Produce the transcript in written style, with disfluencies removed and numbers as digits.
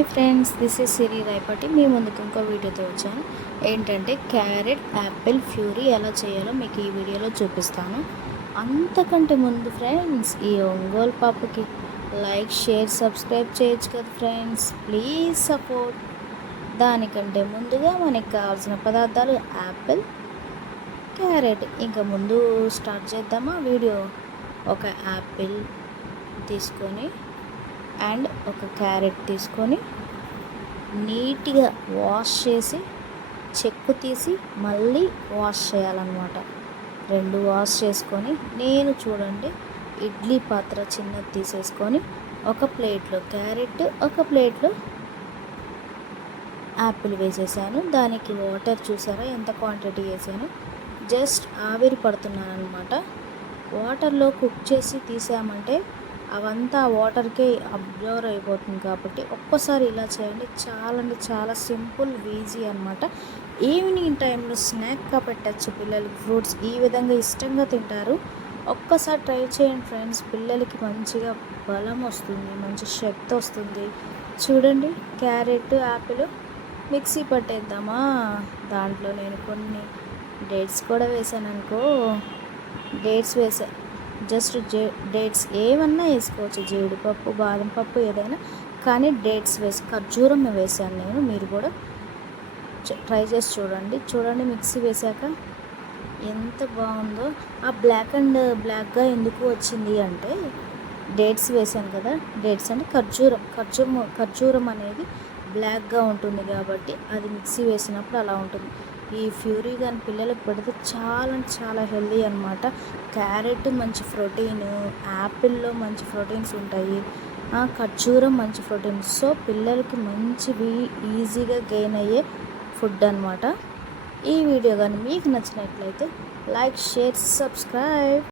Hi friends, this is సిరి రాయపాటి. మీ ముందుకు ఇంకో వీడియోతో వచ్చాను. ఏంటంటే క్యారెట్ యాపిల్ ప్యూరీ ఎలా చేయాలో మీకు ఈ వీడియోలో చూపిస్తాను. అంతకంటే ముందు ఫ్రెండ్స్, ఈ ఒంగోలు పాపకి లైక్, షేర్, సబ్స్క్రైబ్ చేయొచ్చు కదా ఫ్రెండ్స్. Please support. దానికంటే ముందుగా మనకి కావాల్సిన పదార్థాలు యాపిల్, క్యారెట్. ఇంకా ముందు స్టార్ట్ చేద్దామా వీడియో. ఒక యాపిల్ తీసుకొని అండ్ ఒక క్యారెట్ తీసుకొని నీట్గా వాష్ చేసి చెక్కు తీసి మళ్ళీ వాష్ చేయాలన్నమాట. రెండు వాష్ చేసుకొని నేను చూడండి ఇడ్లీ పాత్ర చిన్నది తీసేసుకొని ఒక ప్లేట్లో క్యారెట్, ఒక ప్లేట్లో యాపిల్ వేసేసాను. దానికి వాటర్ చూసారా ఎంత క్వాంటిటీ వేసాను. జస్ట్ ఆవిరి పడుతున్నాను అనమాట. వాటర్లో కుక్ చేసి తీసామంటే అవంతా వాటర్కే అబ్జర్వ్ అయిపోతుంది. కాబట్టి ఒక్కసారి ఇలా చేయండి. చాలా అంటే చాలా సింపుల్, ఈజీ అనమాట. ఈవినింగ్ టైంలో స్నాక్గా పెట్టచ్చు పిల్లలకి. ఫ్రూట్స్ ఈ విధంగా ఇష్టంగా తింటారు. ఒక్కసారి ట్రై చేయండి ఫ్రెండ్స్. పిల్లలకి మంచిగా బలం వస్తుంది, మంచి శక్తి వస్తుంది. చూడండి, క్యారెట్, యాపిల్ మిక్సీ పట్టేద్దామా. దాంట్లో నేను కొన్ని డేట్స్ కూడా వేసాను అనుకో. డేట్స్ వేసా. జస్ట్ డేట్స్ ఏమన్నా వేసుకోవచ్చు, జీడిపప్పు, బాదం పప్పు ఏదైనా, కానీ డేట్స్ ఖర్జూరం వేసాను నేను. మీరు కూడా ట్రై చేసి చూడండి. మిక్సీ వేసాక ఎంత బాగుందో. ఆ బ్లాక్గా ఎందుకు వచ్చింది అంటే డేట్స్ వేసాను కదా. డేట్స్ అంటే ఖర్జూరం అనేది బ్లాక్గా ఉంటుంది కాబట్టి అది మిక్సీ వేసినప్పుడు అలా ఉంటుంది. ఈ ప్యూరీ కానీ పిల్లలకు పెడితే చాలా అంటే చాలా హెల్దీ అనమాట. క్యారెట్ మంచి ప్రోటీన్, యాపిల్లో మంచి ప్రోటీన్స్ ఉంటాయి, ఖర్జూరం మంచి ప్రోటీన్. సో పిల్లలకి మంచివి, ఈజీగా గెయిన్ అయ్యే ఫుడ్ అనమాట. ఈ వీడియో కానీ మీకు నచ్చినట్లయితే లైక్, షేర్, సబ్స్క్రైబ్.